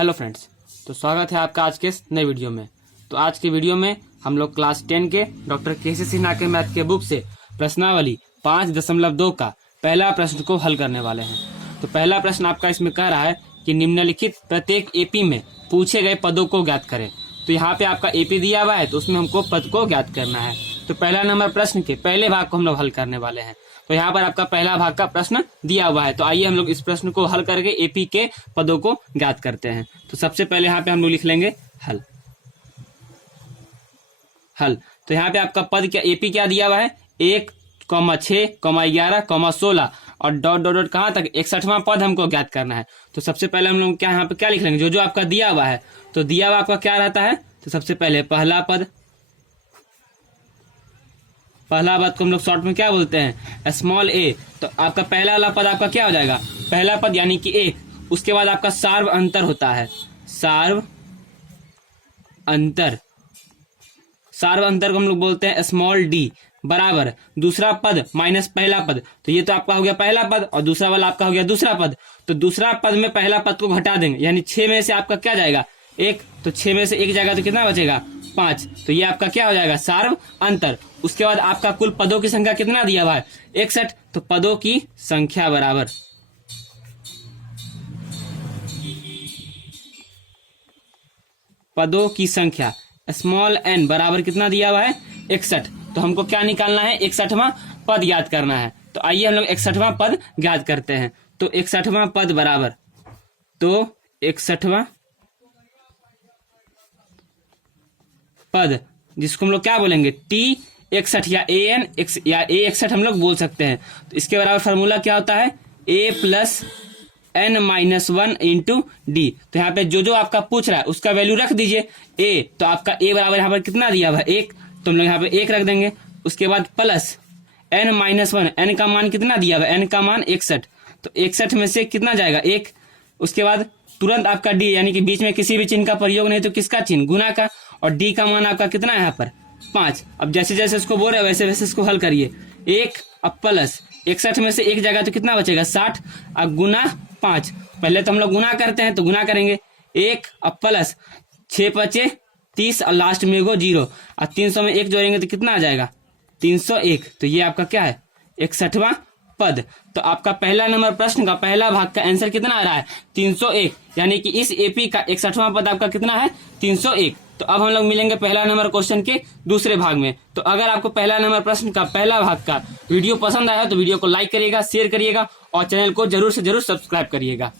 Hello friends, तो स्वागत है आपका आज के इस नए वीडियो में। तो आज के वीडियो में हम लोग क्लास 10 के डॉक्टर के.सी. सिन्हा के मैथ के बुक से प्रश्नावली 5.2 का पहला प्रश्न को हल करने वाले हैं। तो पहला प्रश्न आपका इसमें कह रहा है कि निम्नलिखित प्रत्येक एपी में पूछे गए पदों को ज्ञात करें। तो यहाँ पे आपका एपी दिया हुआ है, तो उसमें हमको पद को ज्ञात करना है। तो पहला नंबर प्रश्न के पहले भाग को हम लोग हल करने वाले हैं। तो यहाँ पर आपका पहला भाग का प्रश्न दिया हुआ है। तो आइए हम लोग इस प्रश्न को हल करके एपी के पदों को ज्ञात करते हैं। तो सबसे पहले यहाँ पे हम लोग लिख लेंगे हल। तो यहाँ पे आपका पद क्या, एपी क्या दिया हुआ है, 1, 6, 11, 16 और डॉट डॉट डॉट कहाँ तक 61वां पद हमको ज्ञात करना है। तो सबसे पहले हम लोग क्या यहाँ पे क्या लिख लेंगे, जो आपका दिया हुआ है। तो दिया हुआ आपका क्या रहता है, तो सबसे पहले पहला पद को हम लोग शॉर्ट में क्या बोलते हैं, स्मॉल ए। तो आपका पहला वाला पद आपका क्या हो जाएगा, पहला पद यानी कि 1। उसके बाद आपका सार्व अंतर होता है, सार्व अंतर को हम लोग बोलते हैं स्मॉल डी, बराबर दूसरा पद माइनस पहला पद। तो ये तो आपका हो गया पहला पद और दूसरा वाला आपका हो गया दूसरा पद। तो दूसरा पद में पहला पद को घटा देंगे, यानी 6 में से आपका क्या जाएगा 1। तो 6 में से 1 जाएगा तो कितना बचेगा 5। तो ये आपका क्या हो जाएगा सार्व अंतर। उसके बाद आपका कुल पदों की संख्या कितना दिया हुआ है 61। तो पदों की संख्या बराबर पदों की संख्या स्मॉल एन बराबर कितना दिया हुआ है 61। तो हमको क्या निकालना है, 61वां पद याद करना है। तो आइए हम लोग 61वां पद ज्ञात करते हैं। तो 61वां पद बराबर, तो 61वां पद जिसको हम लोग क्या बोलेंगे T61 या AN या A61 हम लोग बोल सकते हैं। तो इसके बराबर फार्मूला क्या होता है, A + n-1 इंटू डी। तो यहाँ पे जो आपका पूछ रहा है उसका वैल्यू रख दीजिए A। तो आपका A बराबर यहाँ पर कितना दिया हुआ है 1, तो हम लोग यहाँ पे 1 रख देंगे। उसके बाद प्लस n-1, n का मान कितना दिया हुआ है, n का मान 61। तो 61 में से कितना जाएगा 1। उसके बाद तुरंत आपका D, यानी कि बीच में किसी भी चिन्ह का प्रयोग नहीं, तो किसका चिन्ह, गुना का। और D का मान आपका कितना है यहाँ पर 5। अब जैसे जैसे इसको बोल रहे हैं वैसे वैसे इसको हल करिए। 1 अब प्लस 61 में से 1 जाएगा तो कितना बचेगा 60 अब गुना 5। पहले तो हम लोग गुना करते हैं, तो गुना करेंगे 1 अब प्लस 6 × 5 = 30 और लास्ट में एगो 0 और 300 में 1 जोड़ेंगे तो कितना आ जाएगा 301। तो ये आपका क्या है 61वां पद। तो आपका पहला नंबर प्रश्न का पहला भाग का आंसर कितना आ रहा है 301, यानी कि इस एपी का 61वां पद आपका कितना है 301। तो अब हम लोग मिलेंगे पहला नंबर क्वेश्चन के दूसरे भाग में। तो अगर आपको पहला नंबर प्रश्न का पहला भाग का वीडियो पसंद आया तो वीडियो को लाइक करिएगा, शेयर करिएगा और चैनल को जरूर से जरूर सब्सक्राइब करिएगा।